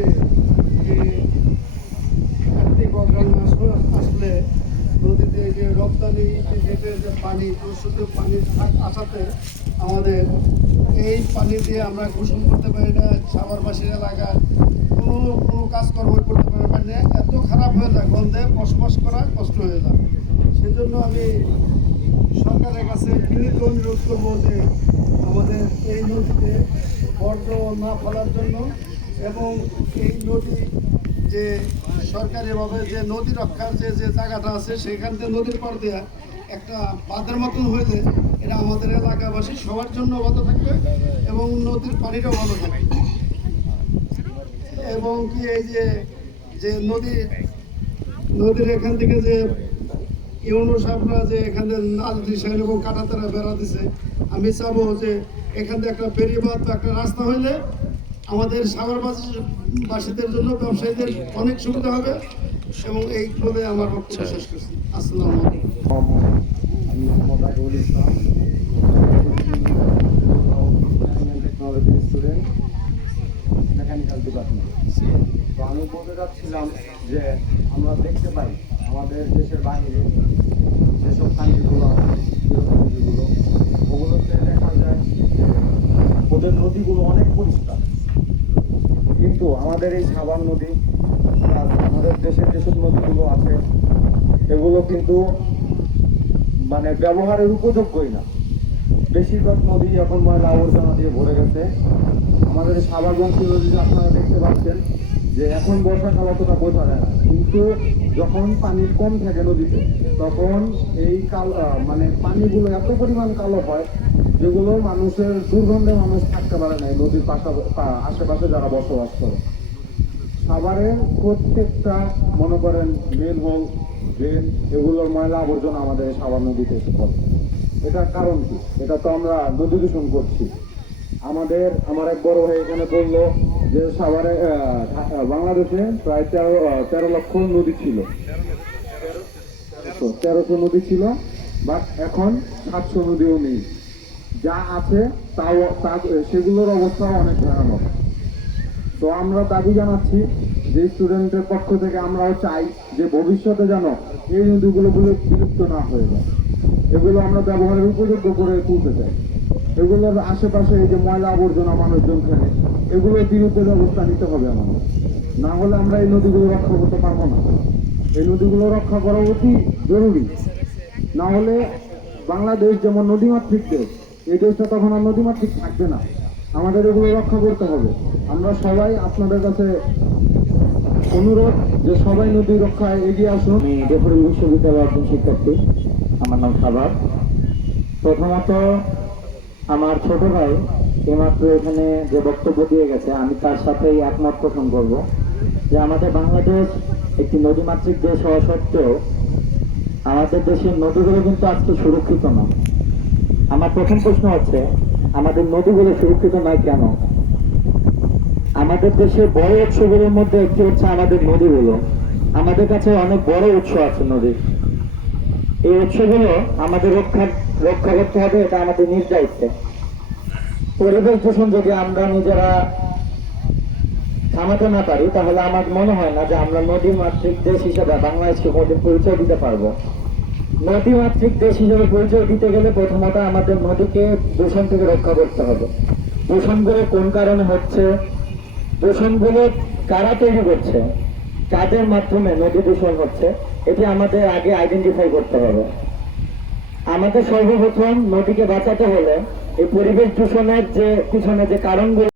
যে যে কার্তিক অগ্রাণ মাস আসলে নদীতে যে রপ্তানি যেটা যে পানি প্রস্তুত পানি আসাতে আমাদের এই পানি দিয়ে আমরা গোসল করতে পারি না, সাগরবাসীর এলাকা কোনো কোনো কাজকর্ম করতে পারি না। এত খারাপ হয়ে যায় গন্ধে বসবাস করা কষ্ট হয়ে যায়। সেজন্য আমি সরকারের কাছে বিনীত অনুরোধ করব যে আমাদের এই নদীতে বর্জ্য না ফেলার জন্য এবং এই নদী যে সরকারিভাবে যে নদী রক্ষার যে যে জায়গাটা আছে, সেখান থেকে নদীর পর দেওয়া একটা বাঁধের মতন হইলে এটা আমাদের এলাকাবাসী সবার জন্য ভালো থাকবে এবং নদীর পানিটাও ভালো থাকবে। এবং কি এই যে যে নদী, নদীর এখান থেকে যে ইউনো সাহেবরা যে এখানে নাল দিছে এবং কাটা তারা বেড়া দিছে, আমি চাবো যে এখান থেকে একটা বেরিবাদ বা একটা রাস্তা হইলে আমাদের সাগরবাসীদের জন্য ব্যবসায়ীদের অনেক সুবিধা হবে এবং এই বলে আমার বক্তব্য শেষ করছি। আসসালামু আমি Mohammad technology student mechanical department তো আমি বলতে চাচ্ছিলাম যে আমরা দেখতে পাই আমাদের দেশের বাইরে যেসব কান্ট্রিগুলো আছে কান্ট্রিগুলো ওগুলোতে দেখা যায় যে ওদের নদীগুলো অনেক পরিষ্কার। কিন্তু আমাদের এই সাবান নদী আমাদের দেশের যেসব নদীগুলো আছে, এগুলো কিন্তু মানে ব্যবহারের উপযোগ্যই না। বেশিরভাগ নদী এখন ময়লা আবর্জনা দিয়ে ভরে গেছে। আমাদের সাবাগঞ্জী নদী আপনারা দেখতে পাচ্ছেন। যে এখন বর্ষাকাল অতটা বোঝা যায় না। কিন্তু যখন পানি কম থাকে নদীতে, তখন এই কাল মানে পানিগুলো এত পরিমাণ কালো হয় যেগুলো মানুষের দুর্গন্ধে মানুষ থাকতে পারে না নদীর পাশা আশেপাশে যারা বসবাস করে। সাভারের প্রত্যেকটা মনে করেন মেন হোল ড্রেন এগুলোর ময়লা আবর্জনা আমাদের সাভার নদীতে এসে পড়ে। এটার কারণ কি? এটা তো আমরা নদী দূষণ করছি। আমাদের, আমার এক বড় ভাই এখানে বলল যে সাভারে বাংলাদেশে প্রায় তেরো তেরো লক্ষ নদী ছিল। তেরোশো নদী ছিল, বাট এখন সাতশো নদীও নেই। যা আছে তাও, তা- সেগুলোর অবস্থাও অনেক ভয়ানক। তো আমরা দাবি জানাচ্ছি যে স্টুডেন্টের পক্ষ থেকে আমরাও চাই যে ভবিষ্যতে যেন এই নদীগুলো বিলুপ- বিলুপ্ত না হয়ে যায়। এগুলো আমরা ব্যবহারের উপযোগ্য করে তুলতে চাই। এগুলোর আশেপাশে এই যে ময়লা আবর্জনা মানুষজন ফেলে এগুলোর বিরুদ্ধে ব্যবস্থা নিতে হবে আমাদের। না হলে আমরা এই নদীগুলো রক্ষা করতে পারব না। এই নদীগুলো রক্ষা করা অতি জরুরি। না হলে বাংলাদেশ যেমন নদীমাতৃক দেশ, এই দেশটা তখন আর নদীমাতৃক থাকবে না। আমাদের এগুলো রক্ষা করতে হবে। আমরা সবাই আপনাদের কাছে অনুরোধ যে সবাই নদী রক্ষায় এগিয়ে আসুন। আমি ডেফুরিল বিশ্ববিদ্যালয়ের একজন শিক্ষার্থী। আমার নাম সাবাব প্রথমত, আমার ছোট ভাই এইমাত্র এখানে যে বক্তব্য দিয়ে গেছে, আমি তার সাথেই একমত পোষণ করব যে আমাদের বাংলাদেশ একটি নদীমাতৃক দেশ হওয়া সত্ত্বেও আমাদের দেশের নদীগুলো কিন্তু আজকে সুরক্ষিত না। আমার প্রথম প্রশ্ন হচ্ছে, আমাদের নদীগুলো সুরক্ষিত নয় কেন? আমাদের দেশের বড় উৎসগুলোর মধ্যে একটি হচ্ছে আমাদের নদীগুলো। আমাদের কাছে অনেক বড় উৎস আছে নদীর। এই উৎসগুলো আমাদের রক্ষা রক্ষা করতে হবে, এটা আমাদের নিজ দায়িত্বে। পরিবেশ দূষণ যদি আমরা নিজেরা থামাতে না পারি, তাহলে আমার মনে হয় না যে আমরা নদী মাতৃক দেশ হিসেবে বাংলাদেশকে কোনোদিন পরিচয় দিতে পারব। নদী মাতৃক দেশ হিসেবে পরিচয় দিতে গেলে প্রথমত আমাদের নদীকে দূষণ থেকে রক্ষা করতে হবে। দূষণগুলো কোন কারণে হচ্ছে? দূষণগুলো কারা তৈরি করছে? কাদের মাধ্যমে নদী দূষণ হচ্ছে? এটি আমাদের আগে আইডেন্টিফাই করতে হবে। আমাদের সর্বপ্রথম নদীকে বাঁচাতে হলে এই পরিবেশ দূষণের যে পিছনে যে কারণগুলো